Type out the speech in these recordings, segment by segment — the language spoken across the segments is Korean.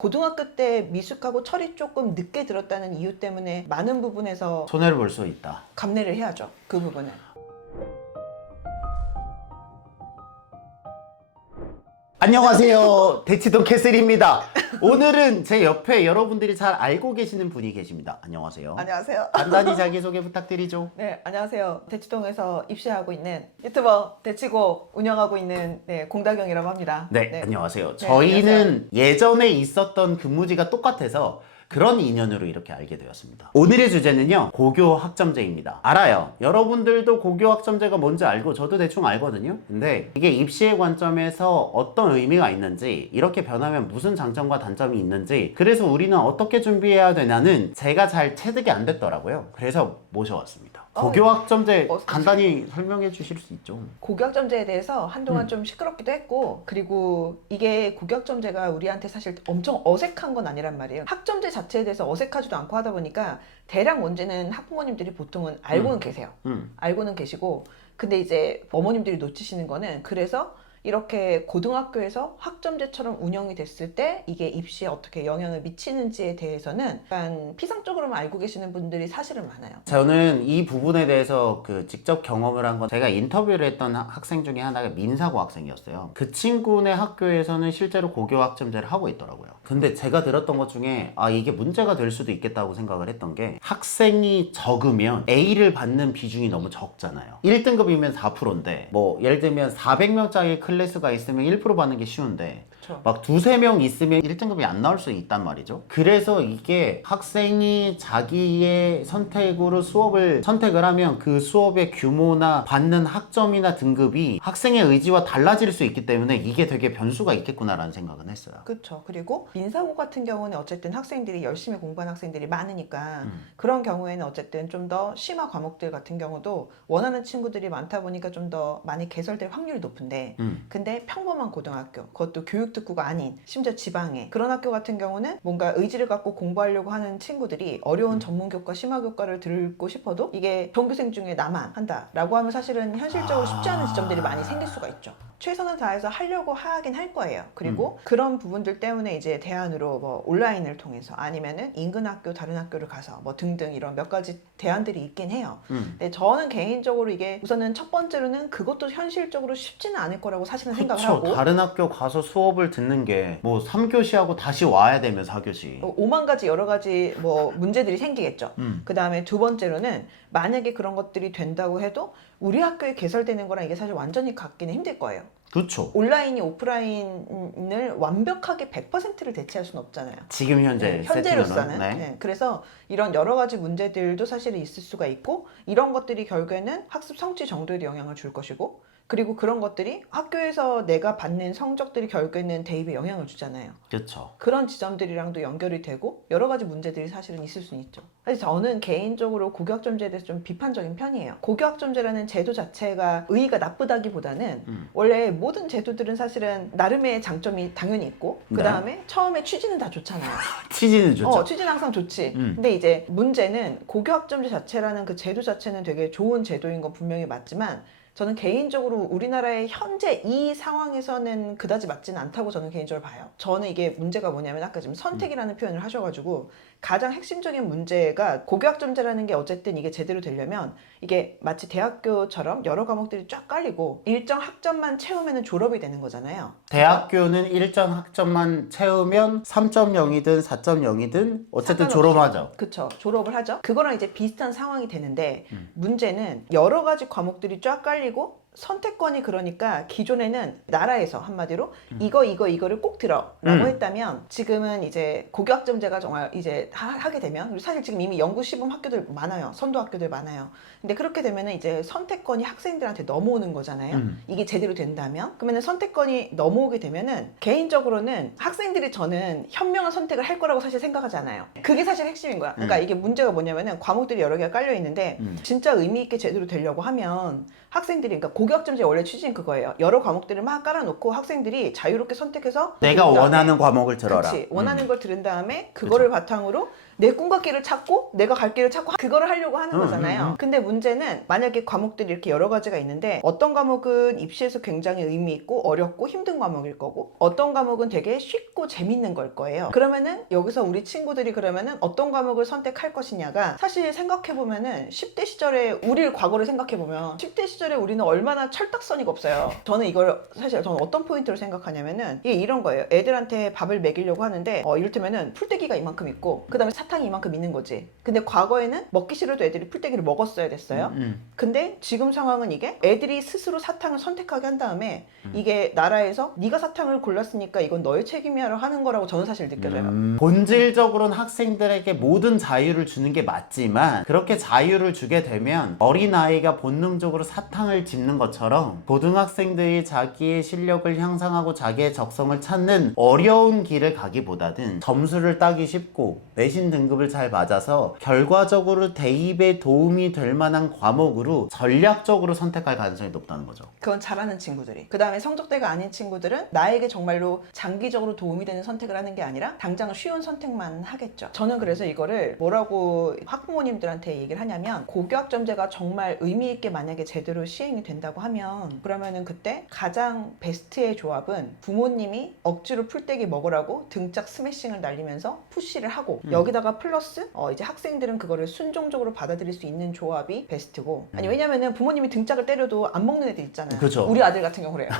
고등학교 때 미숙하고 철이 조금 늦게 들었다는 이유 때문에 많은 부분에서 손해를 볼 수 있다. 감내를 해야죠. 그 부분은. 안녕하세요. 대치동 캐슬입니다. 오늘은 제 옆에 여러분들이 잘 알고 계시는 분이 계십니다. 안녕하세요. 안녕하세요. 간단히 자기소개 부탁드리죠. 네, 안녕하세요. 대치동에서 입시하고 있는 유튜버 대치고 운영하고 있는 공다경이라고 합니다. 네, 안녕하세요. 네, 저희는 안녕하세요. 예전에 있었던 근무지가 똑같아서 그런 인연으로 이렇게 알게 되었습니다. 오늘의 주제는요, 고교 학점제입니다. 알아요. 여러분들도 고교 학점제가 뭔지 알고 저도 대충 알거든요. 근데 이게 입시의 관점에서 어떤 의미가 있는지, 이렇게 변하면 무슨 장점과 단점이 있는지, 그래서 우리는 어떻게 준비해야 되냐는 제가 잘 체득이 안 됐더라고요. 그래서 모셔왔습니다. 고교 학점제 간단히 설명해 주실 수 있죠? 고교학점제에 대해서 한동안 좀 시끄럽기도 했고, 그리고 이게 고교학점제가 우리한테 사실 엄청 어색한 건 아니란 말이에요. 학점제 자체에 대해서 어색하지도 않고 하다 보니까 대략 뭔지는 학부모님들이 보통은 알고는 계세요. 알고는 계시고, 근데 이제 어머님들이 놓치시는 거는, 그래서 이렇게 고등학교에서 학점제처럼 운영이 됐을 때 이게 입시에 어떻게 영향을 미치는지에 대해서는 약간 피상적으로만 알고 계시는 분들이 사실은 많아요. 저는 이 부분에 대해서 직접 경험을 한 건, 제가 인터뷰를 했던 학생 중에 하나가 민사고 학생이었어요. 그 친구네 학교에서는 실제로 고교 학점제를 하고 있더라고요. 근데 제가 들었던 것 중에 이게 문제가 될 수도 있겠다고 생각을 했던 게, 학생이 적으면 A를 받는 비중이 너무 적잖아요. 1등급이면 4%인데 뭐 예를 들면 400명짜리 클래스가 있으면 1% 받는 게 쉬운데, 그렇죠. 막 두세 명 있으면 1등급이 안 나올 수 있단 말이죠. 그래서 이게 학생이 자기의 선택으로 수업을 선택을 하면 그 수업의 규모나 받는 학점이나 등급이 학생의 의지와 달라질 수 있기 때문에 이게 되게 변수가 있겠구나라는 생각은 했어요. 그렇죠. 그리고 민사고 같은 경우는 어쨌든 학생들이 열심히 공부한 학생들이 많으니까 그런 경우에는 어쨌든 좀 더 심화 과목들 같은 경우도 원하는 친구들이 많다 보니까 좀 더 많이 개설될 확률이 높은데, 근데 평범한 고등학교, 그것도 교육특구가 아닌 심지어 지방에 그런 학교 같은 경우는 뭔가 의지를 갖고 공부하려고 하는 친구들이 어려운 전문교과, 심화교과를 들고 싶어도 이게 전교생 중에 나만 한다라고 하면 사실은 현실적으로 쉽지 않은 지점들이 많이 생길 수가 있죠. 최선을 다해서 하려고 하긴 할 거예요. 그리고 그런 부분들 때문에 이제 대안으로 뭐 온라인을 통해서 아니면은 인근 학교, 다른 학교를 가서 뭐 등등 이런 몇 가지 대안들이 있긴 해요. 근데 저는 개인적으로 이게 우선은 첫 번째로는 그것도 현실적으로 쉽지는 않을 거라고 사실은 생각을 그쵸. 하고, 다른 학교 가서 수업을 듣는 게 뭐 3교시하고 다시 와야 되면 4교시. 5만 가지 여러 가지 뭐 문제들이 생기겠죠. 그 다음에 두 번째로는 만약에 그런 것들이 된다고 해도 우리 학교에 개설되는 거랑 이게 사실 완전히 같기는 힘들 거예요. 그쵸. 온라인이 오프라인을 완벽하게 100%를 대체할 수는 없잖아요. 지금 현재 현재로서는. 세팅으로는. 네. 그래서 이런 여러 가지 문제들도 사실 있을 수가 있고, 이런 것들이 결국에는 학습 성취 정도에도 영향을 줄 것이고, 그리고 그런 것들이 학교에서 내가 받는 성적들이 결국에는 대입에 영향을 주잖아요. 그쵸. 그런 지점들이랑도 연결이 되고 여러 가지 문제들이 사실은 있을 수는 있죠. 사실 저는 개인적으로 고교학점제에 대해서 좀 비판적인 편이에요. 고교학점제라는 제도 자체가 의의가 나쁘다기보다는 원래 모든 제도들은 사실은 나름의 장점이 당연히 있고, 그 다음에 처음에 취지는 다 좋잖아요. 취지는 좋죠. 취지는 항상 좋지. 근데 이제 문제는 고교학점제 자체라는 그 제도 자체는 되게 좋은 제도인 건 분명히 맞지만, 저는 개인적으로 우리나라의 현재 이 상황에서는 그다지 맞지는 않다고 저는 개인적으로 봐요. 저는 이게 문제가 뭐냐면, 아까 지금 선택이라는 표현을 하셔가지고 가장 핵심적인 문제가, 고교학점제라는 게 어쨌든 이게 제대로 되려면 이게 마치 대학교처럼 여러 과목들이 쫙 깔리고 일정 학점만 채우면 졸업이 되는 거잖아요. 대학교는 일정 학점만 채우면 3.0이든 4.0이든 어쨌든 졸업하죠. 그쵸. 졸업을 하죠. 그거랑 이제 비슷한 상황이 되는데, 문제는 여러 가지 과목들이 쫙 깔리고 선택권이, 그러니까 기존에는 나라에서 한마디로 이거를 꼭 들어라고 했다면, 지금은 이제 고교학점제가 정말 이제 하게 되면, 그리고 사실 지금 이미 연구 시범 학교들 많아요. 선도 학교들 많아요. 근데 그렇게 되면은 이제 선택권이 학생들한테 넘어오는 거잖아요. 이게 제대로 된다면. 그러면은 선택권이 넘어오게 되면은 개인적으로는 학생들이, 저는 현명한 선택을 할 거라고 사실 생각하지 않아요. 그게 사실 핵심인 거야. 그러니까 이게 문제가 뭐냐면은 과목들이 여러 개가 깔려 있는데 진짜 의미 있게 제대로 되려고 하면 학생들이 그러니까 고교학점제 원래 취지는 그거예요. 여러 과목들을 막 깔아놓고 학생들이 자유롭게 선택해서 내가 들은 다음에 원하는 과목을 들어라. 그치. 원하는 걸 들은 다음에 그거를 바탕으로 내 꿈과 길을 찾고 내가 갈 길을 찾고 그거를 하려고 하는 거잖아요. 근데 문제는 만약에 과목들이 이렇게 여러 가지가 있는데 어떤 과목은 입시에서 굉장히 의미 있고 어렵고 힘든 과목일 거고 어떤 과목은 되게 쉽고 재밌는 걸 거예요. 그러면은 여기서 우리 친구들이 그러면은 어떤 과목을 선택할 것이냐가 사실 생각해보면은 10대 시절에 우리 과거를 생각해보면 10대 시절에 우리는 얼마나 철딱서니가 없어요. 저는 이걸 사실 저는 어떤 포인트로 생각하냐면은 이게 이런 거예요. 애들한테 밥을 먹이려고 하는데 이를테면은 풀떼기가 이만큼 있고 그 다음에 사탕이 이만큼 있는 거지. 근데 과거에는 먹기 싫어도 애들이 풀떼기를 먹었어야 됐어요. 근데 지금 상황은 이게 애들이 스스로 사탕을 선택하게 한 다음에 이게 나라에서 네가 사탕을 골랐으니까 이건 너의 책임이야 하는 거라고 저는 사실 느껴져요. 본질적으로는 학생들에게 모든 자유를 주는 게 맞지만 그렇게 자유를 주게 되면 어린아이가 본능적으로 사탕을 집는 것처럼 고등학생들이 자기의 실력을 향상하고 자기의 적성을 찾는 어려운 길을 가기보다는 점수를 따기 쉽고 내신 등급을 잘 맞아서 결과적으로 대입에 도움이 될 만한 과목으로 전략적으로 선택할 가능성이 높다는 거죠. 그건 잘하는 친구들이. 그 다음에 성적대가 아닌 친구들은 나에게 정말로 장기적으로 도움이 되는 선택을 하는 게 아니라 당장 쉬운 선택만 하겠죠. 저는 그래서 이거를 뭐라고 학부모님들한테 얘기를 하냐면 고교학점제가 정말 의미 있게 만약에 제대로 시행이 된다고 하면 그러면은 그때 가장 베스트의 조합은 부모님이 억지로 풀떼기 먹으라고 등짝 스매싱을 날리면서 푸시를 하고 여기다가 플러스 이제 학생들은 그거를 순종적으로 받아들일 수 있는 조합이 베스트고 아니 왜냐면은 부모님이 등짝을 때려도 안 먹는 애들 있잖아요. 그쵸. 우리 아들 같은 경우 그래요.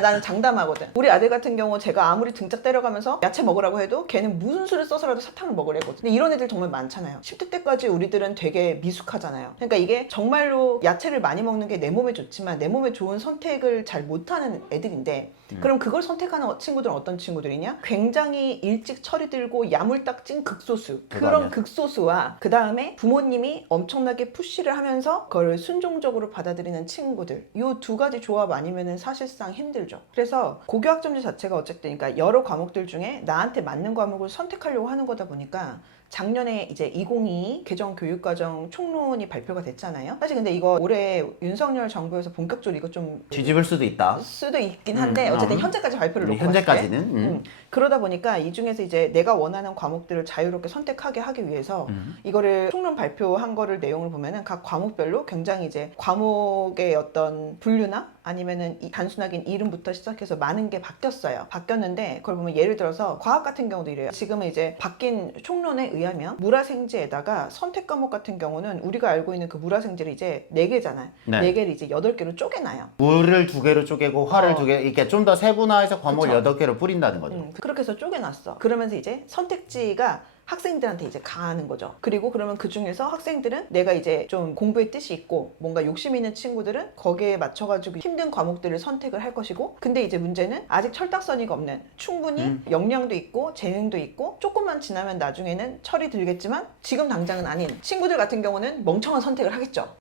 나는 장담하거든. 우리 아들 같은 경우 제가 아무리 등짝 때려가면서 야채 먹으라고 해도 걔는 무슨 수를 써서라도 사탕을 먹으래거든. 근데 이런 애들 정말 많잖아요. 10대 때까지 우리들은 되게 미숙하잖아요. 그러니까 이게 정말로 야채를 많이 먹는 게 내 몸에 좋지만 내 몸에 좋은 선택을 잘 못하는 애들인데 그럼 그걸 선택하는 친구들은 어떤 친구들이냐? 굉장히 일찍 철이 들고 야물딱 찐 극소수. 그런 극소수와 그 다음에 부모님이 엄청나게 푸시를 하면서 그걸 순종적으로 받아들이는 친구들. 이 두 가지 조합 아니면은 사실상 힘들죠. 그래서 고교학점제 자체가 어쨌든 그러니까 여러 과목들 중에 나한테 맞는 과목을 선택하려고 하는 거다 보니까 작년에 이제 2022 개정교육과정 총론이 발표가 됐잖아요. 사실 근데 이거 올해 윤석열 정부에서 본격적으로 이거 좀 뒤집을 수도 있다. 수도 있긴 한데 어쨌든 현재까지 발표를 놓고 현재까지는 그러다 보니까 이 중에서 이제 내가 원하는 과목들을 자유롭게 선택하게 하기 위해서 이거를 총론 발표한 거를 내용을 보면은 각 과목별로 굉장히 이제 과목의 어떤 분류나 아니면은 단순하게 이름부터 시작해서 많은 게 바뀌었어요. 바뀌었는데 그걸 보면 예를 들어서 과학 같은 경우도 이래요. 지금은 이제 바뀐 총론에 의하면 물화생지에다가 선택 과목 같은 경우는 우리가 알고 있는 그 물화생지를 이제 4개잖아요. 네. 4개를 이제 8개로 쪼개놔요. 물을 2개로 쪼개고 화를 2개 이렇게 좀 더 세분화해서 과목을 그쵸. 8개로 뿌린다는 거죠. 그렇게 해서 쪼개놨어. 그러면서 이제 선택지가 학생들한테 이제 가는 거죠. 그리고 그러면 그 중에서 학생들은 내가 이제 좀 공부에 뜻이 있고 뭔가 욕심 있는 친구들은 거기에 맞춰가지고 힘든 과목들을 선택을 할 것이고 근데 이제 문제는 아직 철딱서니가 없는 충분히 역량도 있고 재능도 있고 조금만 지나면 나중에는 철이 들겠지만 지금 당장은 아닌 친구들 같은 경우는 멍청한 선택을 하겠죠.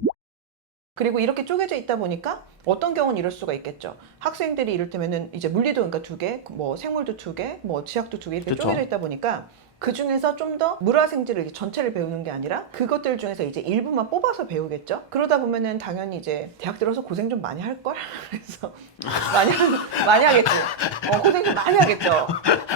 그리고 이렇게 쪼개져 있다 보니까 어떤 경우는 이럴 수가 있겠죠. 학생들이 이를테면은 이제 물리도 그러니까 2개, 뭐 생물도 2개, 뭐 지학도 2개 이렇게 그쵸. 쪼개져 있다 보니까 그 중에서 좀 더 물화생지를 전체를 배우는 게 아니라 그것들 중에서 이제 일부만 뽑아서 배우겠죠. 그러다 보면은 당연히 이제 대학 들어서 고생 좀 많이 할 걸. 그래서 많이 하겠지. 고생 좀 많이 하겠죠.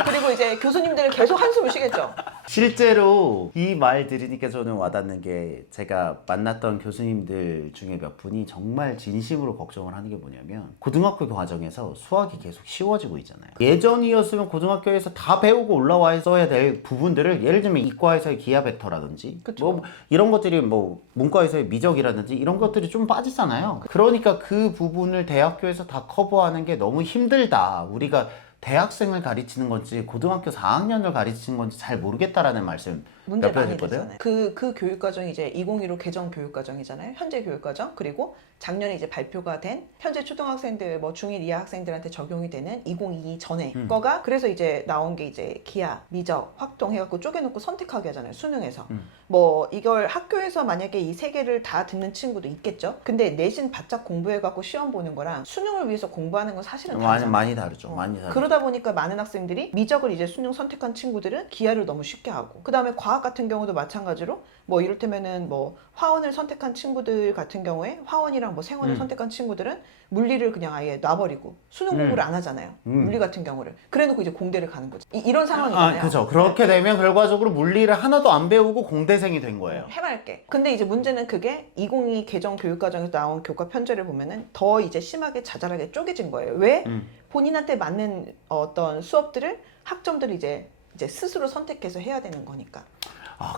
그리고 이제 교수님들은 계속 한숨을 쉬겠죠. 실제로 이 말 들으니까 저는 와닿는 게 제가 만났던 교수님들 중에 몇 분이 정말 진심으로 걱정을 하는 게 뭐냐면 고등학교 과정에서 수학이 계속 쉬워지고 있잖아요. 예전이었으면 고등학교에서 다 배우고 올라와 있어야 될 부분들을 예를 들면 이과에서의 기하 벡터라든지 그쵸. 뭐 이런 것들이 뭐 문과에서의 미적이라든지 이런 것들이 좀 빠지잖아요. 그러니까 그 부분을 대학교에서 다 커버하는 게 너무 힘들다. 우리가 대학생을 가르치는 건지 고등학교 4학년을 가르치는 건지 잘 모르겠다라는 말씀 문제 몇 번 많이 했거든요. 되잖아요. 그 교육과정이 이제 2015 개정 교육과정이잖아요. 현재 교육과정 그리고 작년에 이제 발표가 된 현재 초등학생들 뭐 중1 이하 학생들한테 적용이 되는 2022 전에 거가 그래서 이제 나온 게 이제 기하, 미적, 확통 해갖고 쪼개놓고 선택하게 하잖아요. 수능에서 뭐 이걸 학교에서 만약에 이 3개를 다 듣는 친구도 있겠죠. 근데 내신 바짝 공부해갖고 시험 보는 거랑 수능을 위해서 공부하는 건 사실은 다르잖아요. 많이 다르죠. 많이 다르죠. 그러다 보니까 많은 학생들이 미적을 이제 수능 선택한 친구들은 기하를 너무 쉽게 하고 그 다음에 과학 같은 경우도 마찬가지로 뭐 이를테면은 뭐 화원을 선택한 친구들 같은 경우에 화원이랑 뭐 생원을 선택한 친구들은 물리를 그냥 아예 놔버리고 수능 공부를 안 하잖아요. 물리 같은 경우를. 그래놓고 이제 공대를 가는 거지. 이런 상황이잖아요. 그죠. 그렇게 되면 결과적으로 물리를 하나도 안 배우고 공대생이 된 거예요. 해맑게. 근데 이제 문제는 그게 2022 개정 교육과정에서 나온 교과 편제를 보면은 더 이제 심하게 자잘하게 쪼개진 거예요. 왜? 본인한테 맞는 어떤 수업들을 학점들이 이제 스스로 선택해서 해야 되는 거니까.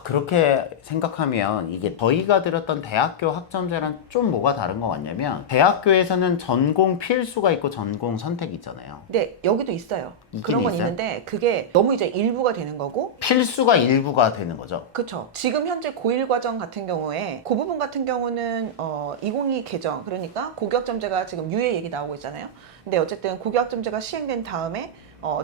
그렇게 생각하면 이게 저희가 들었던 대학교 학점제랑 좀 뭐가 다른 것 같냐면 대학교에서는 전공 필수가 있고 전공 선택이 있잖아요. 네, 여기도 있어요. 그런 건 있어요? 있는데 그게 너무 이제 일부가 되는 거고. 필수가 일부가 되는 거죠. 그렇죠. 지금 현재 고1 과정 같은 경우에 그 부분 같은 경우는 2022 개정, 그러니까 고교학점제가 지금 유예 얘기 나오고 있잖아요. 근데 어쨌든 고교학점제가 시행된 다음에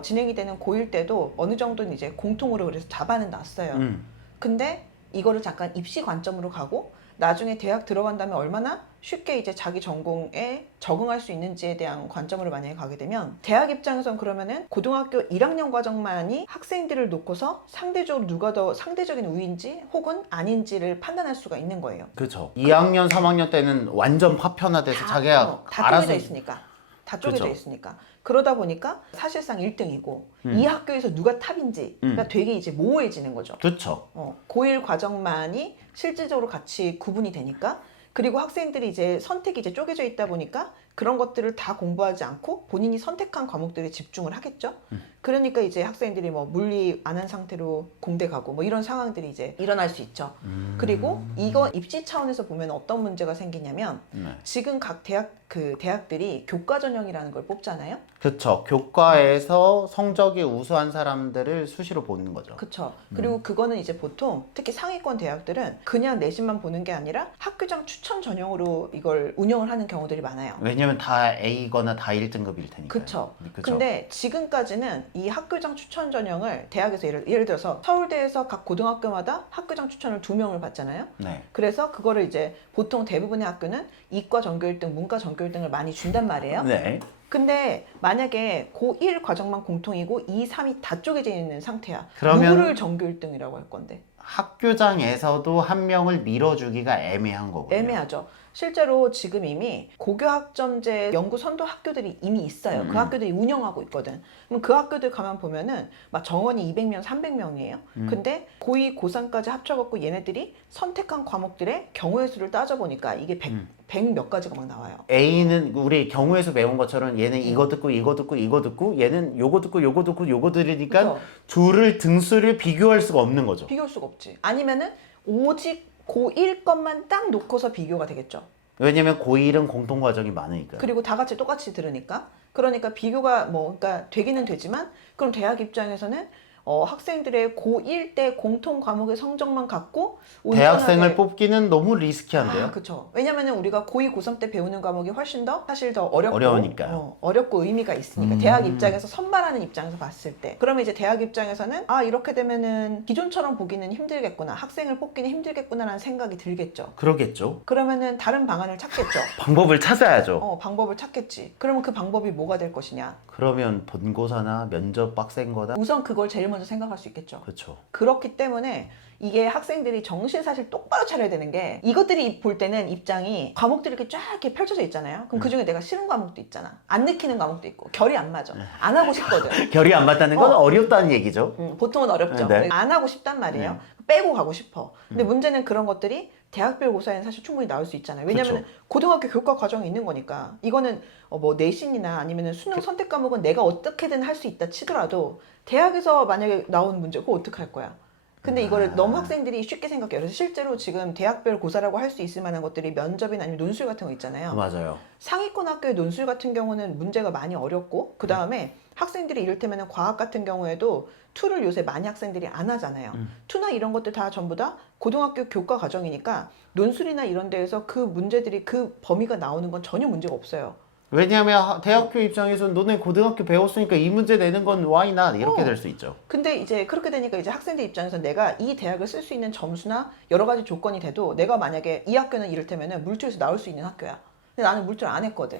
진행이 되는 고1 때도 어느 정도는 이제 공통으로 그래서 잡아는 놨어요. 근데 이거를 잠깐 입시 관점으로 가고 나중에 대학 들어간 다음에 얼마나 쉽게 이제 자기 전공에 적응할 수 있는지에 대한 관점으로 만약에 가게 되면 대학 입장에선 그러면은 고등학교 1학년 과정만이 학생들을 놓고서 상대적으로 누가 더 상대적인 우위인지 혹은 아닌지를 판단할 수가 있는 거예요. 그렇죠. 2학년, 3학년 때는 완전 파편화돼서 자기가 다 알아서 쪼개져 있으니까. 다 쪼개져 그쵸. 있으니까. 그러다 보니까 사실상 1등이고 이 학교에서 누가 탑인지가 되게 이제 모호해지는 거죠. 그렇죠. 고1 과정만이 실질적으로 같이 구분이 되니까, 그리고 학생들이 이제 선택이 이제 쪼개져 있다 보니까 그런 것들을 다 공부하지 않고 본인이 선택한 과목들에 집중을 하겠죠. 그러니까 이제 학생들이 뭐 물리 안 한 상태로 공대 가고 뭐 이런 상황들이 이제 일어날 수 있죠. 그리고 이거 입시 차원에서 보면 어떤 문제가 생기냐면 지금 각 대학들이 교과 전형이라는 걸 뽑잖아요. 그렇죠. 교과에서 성적이 우수한 사람들을 수시로 보는 거죠. 그렇죠. 그리고 그거는 이제 보통 특히 상위권 대학들은 그냥 내신만 보는 게 아니라 학교장 추천 전형으로 이걸 운영을 하는 경우들이 많아요. 왜냐면 다 A거나 다 1등급일 테니까. 그렇죠. 근데 지금까지는 이 학교장 추천 전형을 대학에서 예를 들어서 서울대에서 각 고등학교마다 학교장 추천을 2명을 받잖아요. 네. 그래서 그거를 이제 보통 대부분의 학교는 이과 전교 1등, 문과 전교 1등을 많이 준단 말이에요. 네. 근데 만약에 고1 과정만 공통이고 2, 3이 다 쪼개져 있는 상태야. 그러면 누구를 전교 1등이라고 할 건데? 학교장에서도 한 명을 밀어주기가 애매한 거군요. 애매하죠. 실제로 지금 이미 고교학점제 연구 선도 학교들이 이미 있어요. 그 학교들이 운영하고 있거든. 그럼 그 학교들 가만 보면은 막 정원이 200명, 300명이에요. 근데 고2, 고3까지 합쳐갖고 얘네들이 선택한 과목들의 경우의 수를 따져보니까 이게 100 몇 가지가 막 나와요. A는 우리 경우에서 배운 것처럼 얘는 이거 듣고 이거 듣고 이거 듣고 얘는 요거 듣고 요거 듣고 요거 들으니까 그쵸? 둘을 등수를 비교할 수가 없는 거죠. 비교할 수가 없지. 아니면은 오직 고1 것만 딱 놓고서 비교가 되겠죠. 왜냐면 고1은 공통 과정이 많으니까요. 그리고 다 같이 똑같이 들으니까. 그러니까 비교가 그러니까 되기는 되지만 그럼 대학 입장에서는 학생들의 고1 때 공통 과목의 성적만 갖고 대학생을 뽑기는 너무 리스키한데요. 그렇죠. 왜냐면은 우리가 고2, 고3 때 배우는 과목이 훨씬 더 사실 더 어렵고 어려우니까요. 어렵고 의미가 있으니까 대학 입장에서 선발하는 입장에서 봤을 때 그러면 이제 대학 입장에서는 이렇게 되면은 기존처럼 보기는 힘들겠구나, 학생을 뽑기는 힘들겠구나라는 생각이 들겠죠. 그러겠죠. 그러면은 다른 방안을 찾겠죠. 방법을 찾아야죠. 방법을 찾겠지. 그러면 그 방법이 뭐가 될 것이냐? 그러면 본고사나 면접 빡센 거다. 우선 그걸 제일 먼저 생각할 수 있겠죠. 그렇죠. 그렇기 때문에 이게 학생들이 정신 사실 똑바로 차려야 되는 게, 이것들이 볼 때는 입장이 과목들이 이렇게 쫙 이렇게 펼쳐져 있잖아요. 그럼 그 중에 내가 싫은 과목도 있잖아. 안 느끼는 과목도 있고 결이 안 맞아. 안 하고 싶거든. 결이 안 맞다는 건 어렵다는 얘기죠. 보통은 어렵죠. 네. 안 하고 싶단 말이에요. 빼고 가고 싶어. 근데 문제는 그런 것들이 대학별 고사에는 사실 충분히 나올 수 있잖아요. 왜냐면 고등학교 교과 과정이 있는 거니까. 이거는 뭐 내신이나 아니면 수능 선택 과목은 내가 어떻게든 할 수 있다 치더라도 대학에서 만약에 나온 문제 그거 어떡할 거야? 근데 이거를 너무 학생들이 쉽게 생각해요. 그래서 실제로 지금 대학별 고사라고 할 수 있을 만한 것들이 면접이나 아니면 논술 같은 거 있잖아요. 맞아요. 상위권 학교의 논술 같은 경우는 문제가 많이 어렵고, 그 다음에 학생들이 이를테면 과학 같은 경우에도 투를 요새 많이 학생들이 안 하잖아요. 투나 이런 것들 다 전부 다 고등학교 교과 과정이니까 논술이나 이런 데에서 그 문제들이 그 범위가 나오는 건 전혀 문제가 없어요. 왜냐하면 대학교 입장에서는 너네 고등학교 배웠으니까 이 문제 내는 건 why not 이렇게 될 수 있죠. 근데 이제 그렇게 되니까 이제 학생들 입장에서 내가 이 대학을 쓸 수 있는 점수나 여러 가지 조건이 돼도 내가 만약에 이 학교는 이를테면은 물투에서 나올 수 있는 학교야. 근데 나는 물투를 안 했거든.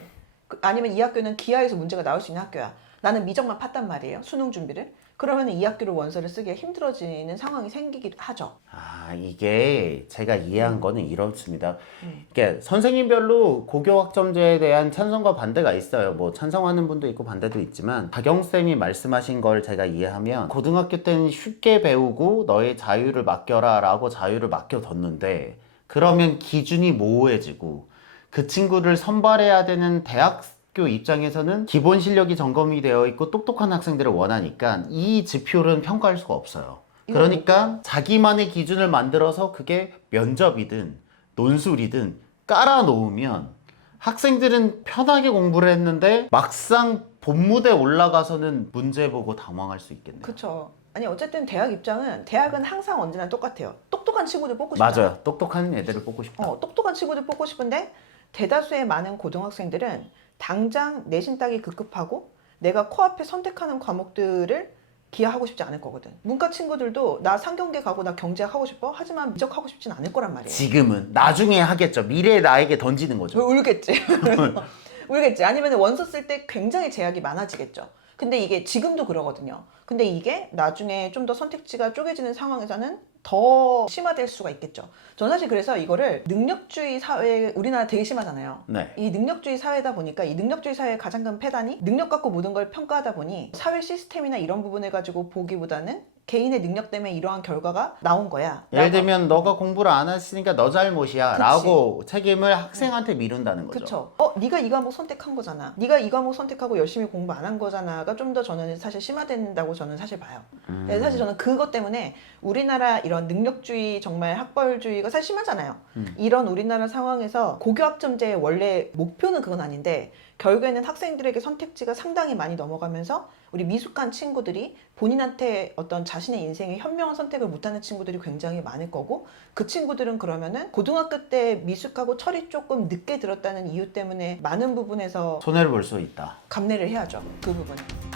아니면 이 학교는 기하에서 문제가 나올 수 있는 학교야. 나는 미적만 팠단 말이에요. 수능 준비를. 그러면 2학기로 원서를 쓰기가 힘들어지는 상황이 생기기도 하죠. 아, 이게 제가 이해한 거는 이렇습니다. 이게 선생님별로 고교 학점제에 대한 찬성과 반대가 있어요. 뭐 찬성하는 분도 있고 반대도 있지만 박영쌤이 말씀하신 걸 제가 이해하면 고등학교 때는 쉽게 배우고 너의 자유를 맡겨라 라고 자유를 맡겨뒀는데 그러면 기준이 모호해지고 그 친구를 선발해야 되는 대학교 입장에서는 기본 실력이 점검이 되어 있고 똑똑한 학생들을 원하니까 이 지표는 평가할 수가 없어요. 그러니까 자기만의 기준을 만들어서 그게 면접이든 논술이든 깔아놓으면 학생들은 편하게 공부를 했는데 막상 본무대 올라가서는 문제 보고 당황할 수 있겠네요. 그쵸. 아니 어쨌든 대학 입장은 대학은 항상 언제나 똑같아요. 똑똑한 친구들 뽑고 싶잖아. 맞아요. 똑똑한 애들을 뽑고 싶다. 똑똑한 친구들 뽑고 싶은데 대다수의 많은 고등학생들은 당장 내신 따기 급급하고 내가 코앞에 선택하는 과목들을 기하하고 싶지 않을 거거든. 문과 친구들도 나 상경계 가고 나 경제학 하고 싶어. 하지만 미적하고 싶진 않을 거란 말이에요. 지금은 나중에 하겠죠. 미래의 나에게 던지는 거죠. 울겠지. 울겠지. 아니면 원서 쓸 때 굉장히 제약이 많아지겠죠. 근데 이게 지금도 그러거든요. 근데 이게 나중에 좀 더 선택지가 쪼개지는 상황에서는 더 심화될 수가 있겠죠. 저는 사실 그래서 이거를 능력주의 사회, 우리나라 되게 심하잖아요. 네. 이 능력주의 사회다 보니까 이 능력주의 사회의 가장 큰 폐단이 능력 갖고 모든 걸 평가하다 보니 사회 시스템이나 이런 부분을 가지고 보기보다는 개인의 능력 때문에 이러한 결과가 나온 거야. 예를 들면 너가 공부를 안 했으니까 너 잘못이야 그치. 라고 책임을 학생한테 미룬다는 거죠. 그쵸. 네가 이 과목 선택한 거잖아. 네가 이 과목 선택하고 열심히 공부 안 한 거잖아가 좀 더 저는 사실 심화된다고 저는 사실 봐요. 그래서 사실 저는 그것 때문에 우리나라 이런 능력주의 정말 학벌주의가 사실 심하잖아요. 이런 우리나라 상황에서 고교 학점제의 원래 목표는 그건 아닌데 결국에는 학생들에게 선택지가 상당히 많이 넘어가면서 우리 미숙한 친구들이 본인한테 어떤 자신의 인생에 현명한 선택을 못하는 친구들이 굉장히 많을 거고 그 친구들은 그러면은 고등학교 때 미숙하고 철이 조금 늦게 들었다는 이유 때문에 많은 부분에서 손해를 볼 수 있다. 감내를 해야죠. 그 부분은.